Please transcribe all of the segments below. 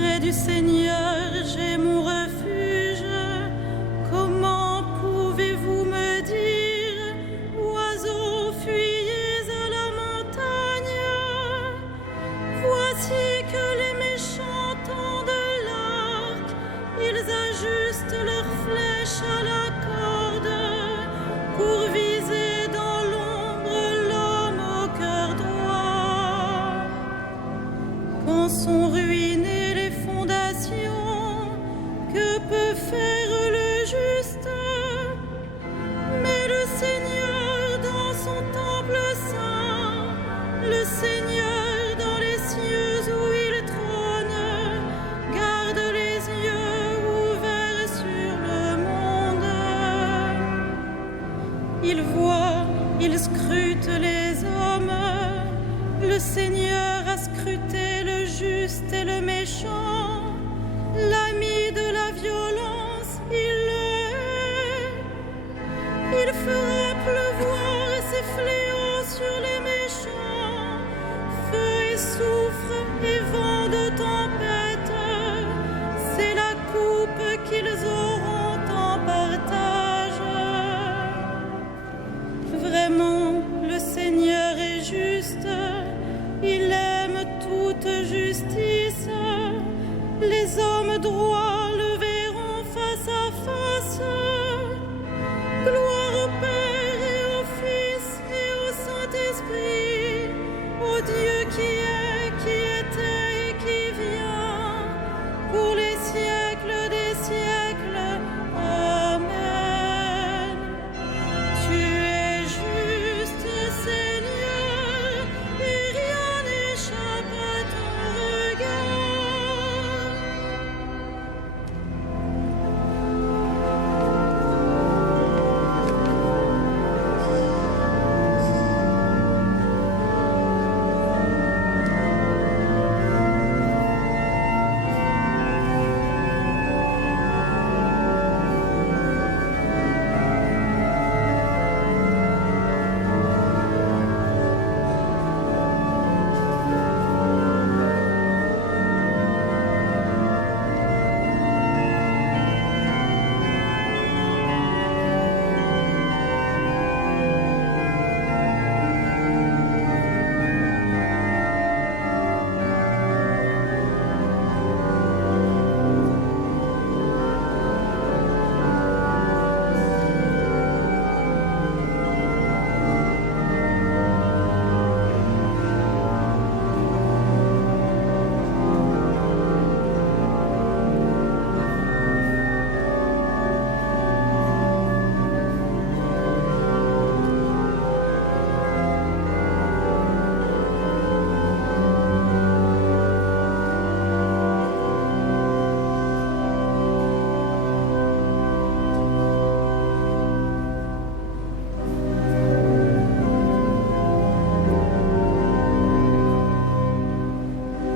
Près du Seigneur, j'ai mon refuge. Comment pouvez-vous me dire, oiseaux, fuyez à la montagne? Voici que les méchants tendent l'arc, ils ajustent leurs flèches à la corde pour viser dans l'ombre l'homme au cœur droit. Quand sont ruinées les fondations, que peut faire le juste? Mais le Seigneur dans son temple saint, le Seigneur dans les cieux où il trône, garde les yeux ouverts sur le monde. Il voit, il scrute les hommes. Le Seigneur a scruté le juste et le méchant. L'ami de la violence, il le hait. Il fera pleuvoir ses fléaux sur les méchants, feu et soufre et vent de tempête. C'est la coupe qu'ils auront en partage. Vraiment, le Seigneur est juste, il aime toute justice. Les hommes droits le verront face à face. Gloire au Père et au Fils et au Saint-Esprit, au Dieu qui était et qui vient, pour les siècles des siècles. Amen. Tu es juste, Seigneur, et rien n'échappe à ton regard.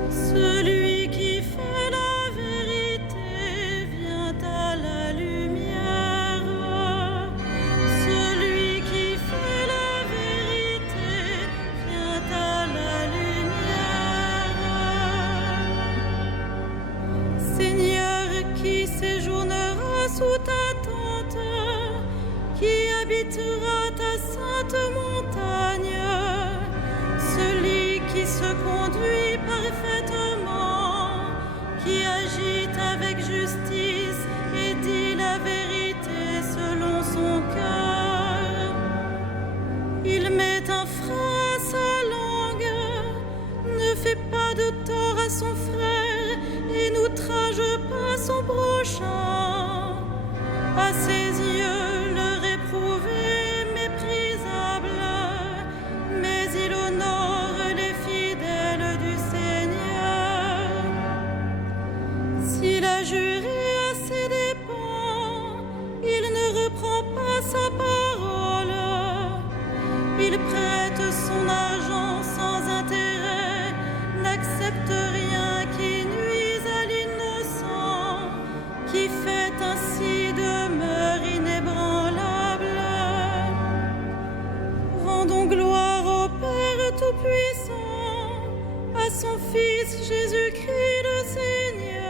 Celui qui fait la vérité vient à la lumière. Celui qui fait la vérité vient à la lumière. Seigneur, qui séjournera sous ta tente, qui habitera ta sainte montagne, celui qui se conduit parfaitement, qui agit avec justice et dit la vérité selon son cœur. Il met un frein à sa langue, ne fait pas de tort à son frère et n'outrage pas son prochain. À ses yeux, le réprouvé est méprisable, mais il honore les fidèles du Seigneur. S'il a juré à ses dépens, il ne reprend pas sa parole. Il prête son argent sans intérêt, n'accepte rien qui nuise à l'innocent, qui fait ainsi demeure inébranlable. Rendons gloire au Père Tout-Puissant, à son Fils Jésus-Christ le Seigneur.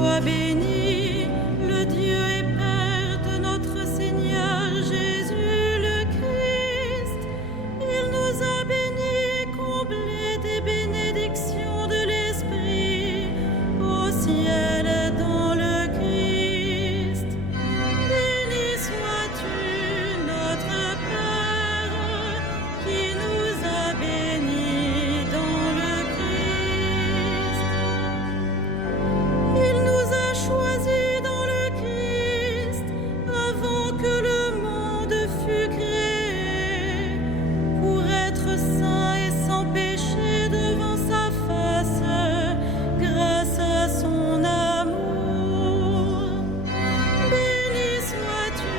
soit béni, le Dieu et Père de notre Seigneur Jésus le Christ. Il nous a bénis, comblés des bénédictions de l'Esprit, au ciel et dans le Christ. Béni sois-tu, notre Père, qui nous a bénis dans le Christ. Il nous a choisis dans le Christ avant que le monde fût créé, pour être saints et sans péché devant sa face, grâce à son amour. Béni sois-tu,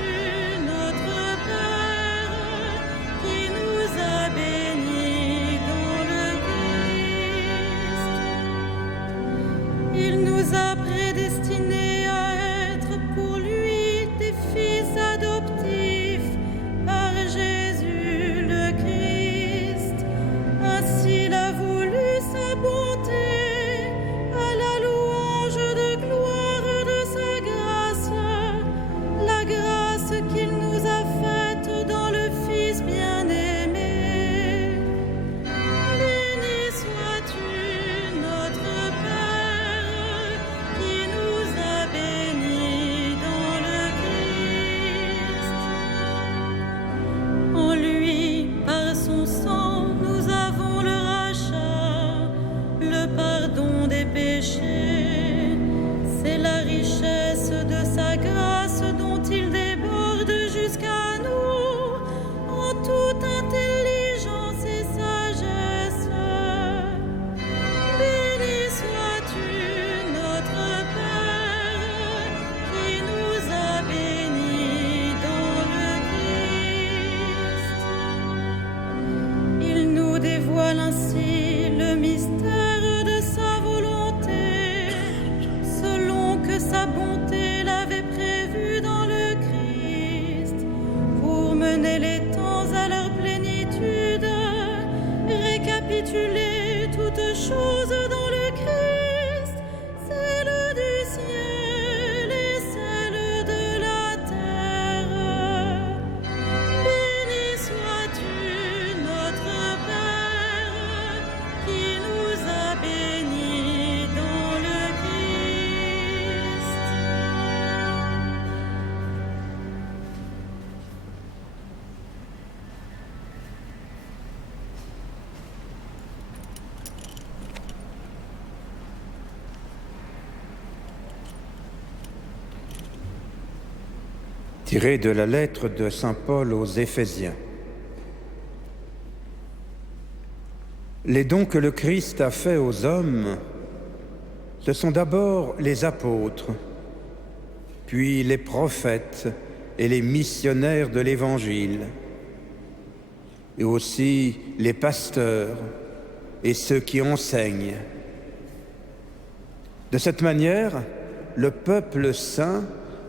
notre Père, qui nous a bénis dans le Christ. Il nous a prédestinés à être pour lui des fils adoptifs par Jésus le Christ. Ainsi il a voulu sa bonté, à la louange de gloire de sa grâce, la grâce qu'il nous a faite dans le Fils bien-aimé. Béni sois-tu, notre Père, qui nous a bénis dans le Christ. En lui, par son sang, nous avons le rachat, le pardon des péchés. C'est la richesse de sa grâce dont il déborde jusqu'à nous en toute intelligence et sagesse. Béni sois-tu, notre Père, qui nous a bénis dans le Christ. Il nous dévoile ainsi le mystère de sa volonté, selon que sa bonté l'avait prévu dans le Christ, pour mener les temps à leur plénitude, récapituler toutes choses dans le Christ, celle du ciel et celle de la terre. Béni sois-tu, notre Père, qui nous a bénis dans le Christ. Tiré de la lettre de saint Paul aux Éphésiens. Les dons que le Christ a faits aux hommes, ce sont d'abord les apôtres, puis les prophètes et les missionnaires de l'Évangile, et aussi les pasteurs et ceux qui enseignent. De cette manière, le peuple saint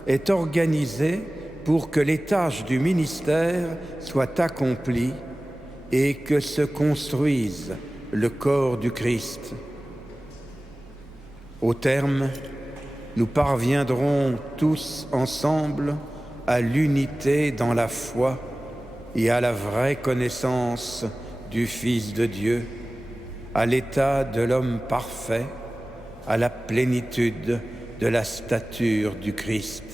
est organisé pour que les tâches du ministère soient accomplies et que se construise le corps du Christ. Au terme, nous parviendrons tous ensemble à l'unité dans la foi et à la vraie connaissance du Fils de Dieu, à l'état de l'homme parfait, à la plénitude de la stature du Christ.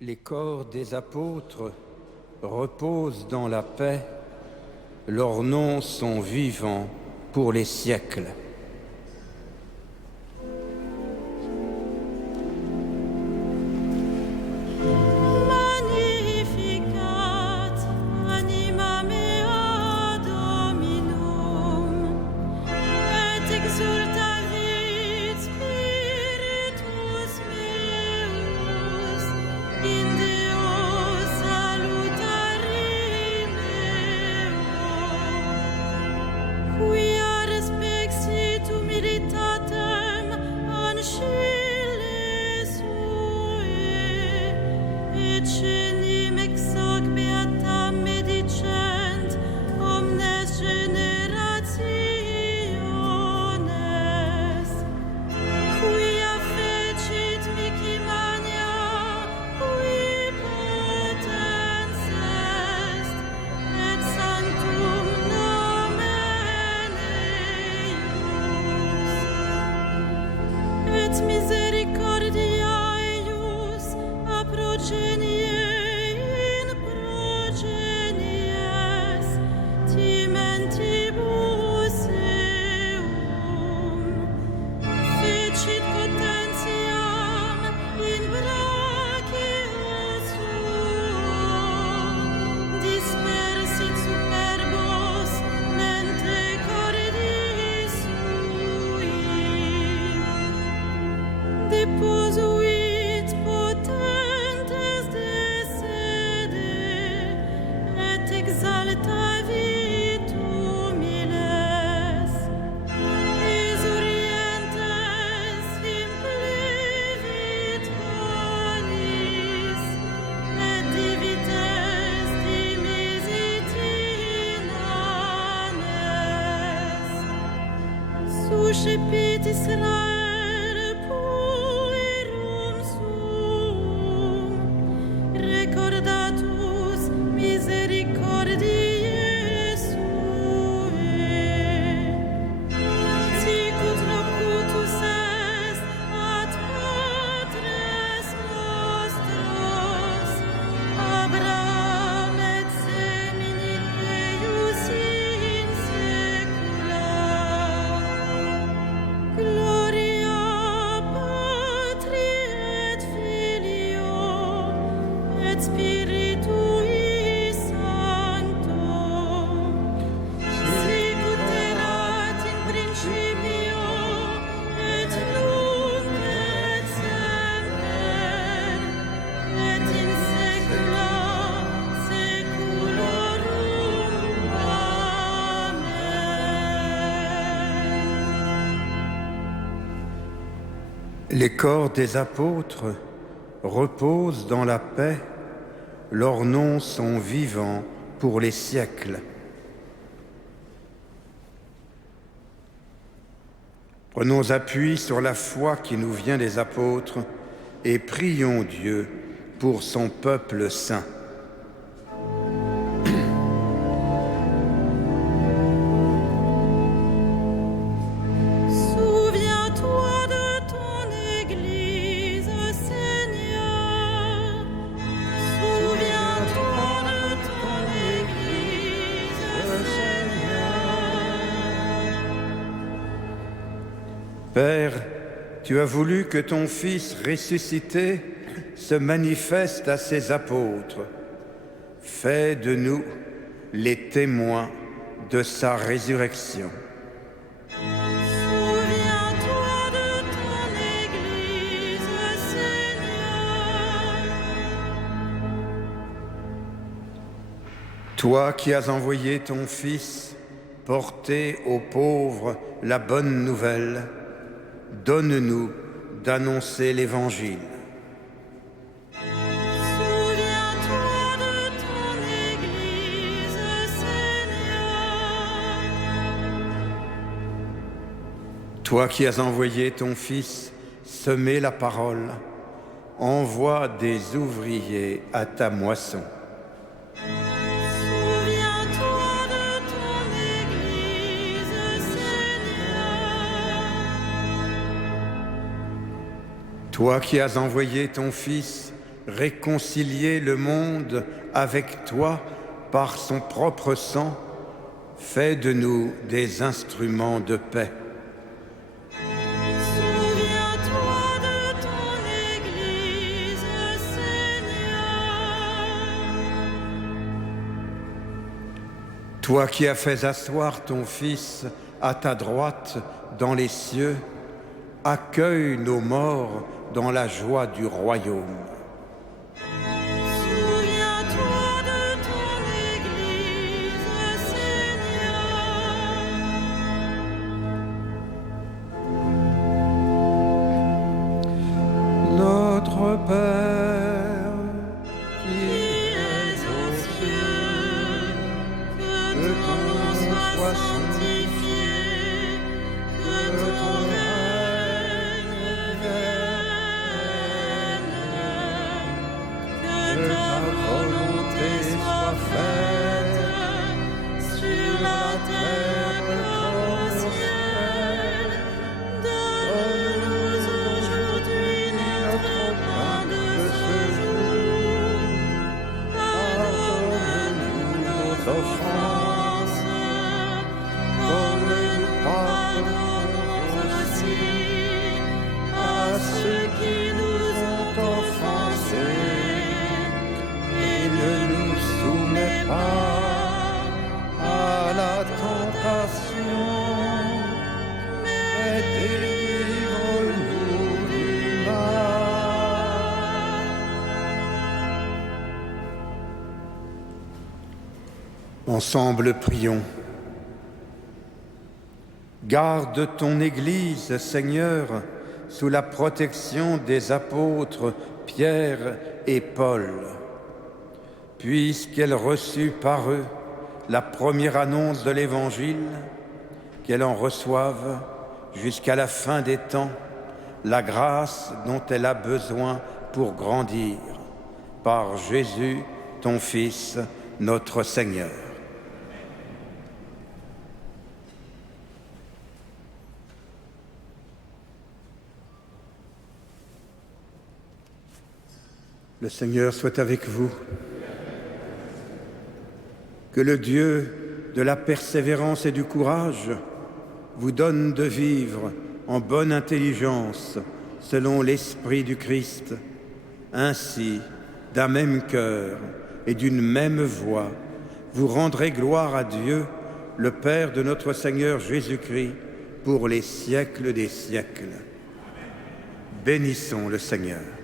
Les corps des apôtres reposent dans la paix, leurs noms sont vivants pour les siècles. Uscipit Israele puerum suum, recordatus misericordiae suae. Sicut locutus est ad patres nostros, Abraham et semini eius in saecula. Gloria Patri et Filio et Spiritui Sancto, sicut erat in principio et nunc et semper et in saecula saeculorum. Amen. Les corps des apôtres reposent dans la paix, leurs noms sont vivants pour les siècles. Prenons appui sur la foi qui nous vient des apôtres et prions Dieu pour son peuple saint. Souviens-toi de ton Église, Seigneur. Souviens-toi de ton Église, Seigneur. Père, tu as voulu que ton Fils ressuscité se manifeste à ses apôtres. Fais de nous les témoins de sa résurrection. Souviens-toi de ton Église, Seigneur. Toi qui as envoyé ton Fils porter aux pauvres la bonne nouvelle, donne-nous d'annoncer l'Évangile. Souviens-toi de ton Église, Seigneur. Toi qui as envoyé ton Fils semer la parole, envoie des ouvriers à ta moisson. Souviens-toi de ton Église, Seigneur. Toi qui as envoyé ton Fils réconcilier le monde avec toi par son propre sang, fais de nous des instruments de paix. Souviens-toi de ton Église, Seigneur. Toi qui as fait asseoir ton Fils à ta droite dans les cieux, accueille nos morts dans la joie du royaume. Souviens-toi de ton Église, Seigneur. Notre Père, Qui es aux cieux, que ton nom soit sanctifié, que ton règne vienne, que ta volonté soit faite sur la terre comme au ciel. Donne-nous aujourd'hui notre pain de ce jour. Pardonne-nous nos offenses, comme nous pardonnons aussi à ceux qui nous ont offensés. Et ne nous soumets pas à la tentation, mais délivre-nous du mal. Ensemble, prions. Garde ton Église, Seigneur, sous la protection des apôtres Pierre et Paul, puisqu'elle reçut par eux la première annonce de l'Évangile, qu'elle en reçoive jusqu'à la fin des temps, la grâce dont elle a besoin pour grandir, par Jésus, ton Fils, notre Seigneur. Le Seigneur soit avec vous. Que le Dieu de la persévérance et du courage vous donne de vivre en bonne intelligence selon l'Esprit du Christ. Ainsi, d'un même cœur et d'une même voix, vous rendrez gloire à Dieu, le Père de notre Seigneur Jésus-Christ, pour les siècles des siècles. Bénissons le Seigneur.